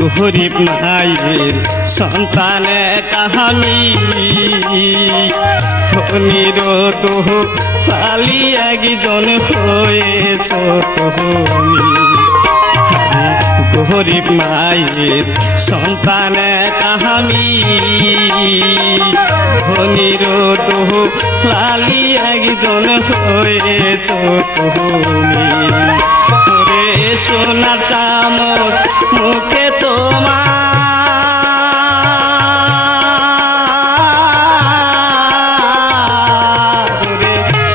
গরিব মায়ের সন্তানে কাহামি ধনির তো খালি একজন হয়েছ তুমি গরিব মায়ের সন্তানে কাহামি ধনির তো লালি একজন হয়েছ তুমি তোরে সোনা চামচ মুখে তোমার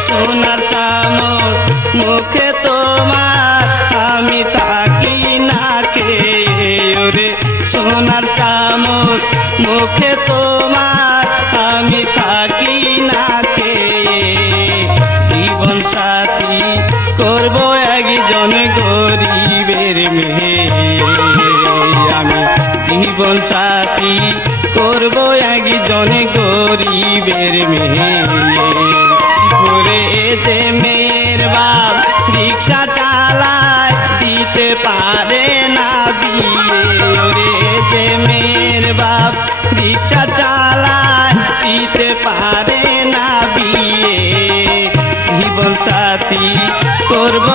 সোনার চামচ মুখে তোমার আমি থাকি না খেয়ে রে সোনার চামচ মুখে তোমার আমি থাকি না খেয়ে জীবন সাথী করব একজন গরিবের মেয়ে আমি জীবন সাথী করব একজন গরিবের মেয়ে ওরে যে মেয়ের বাপ রিক্সা চালায় দিতে পারে না বিয়ে ওরে যে মেয়ের বাপ রিক্সা চালায় দিতে পারে না বিয়ে জীবন সাথী করব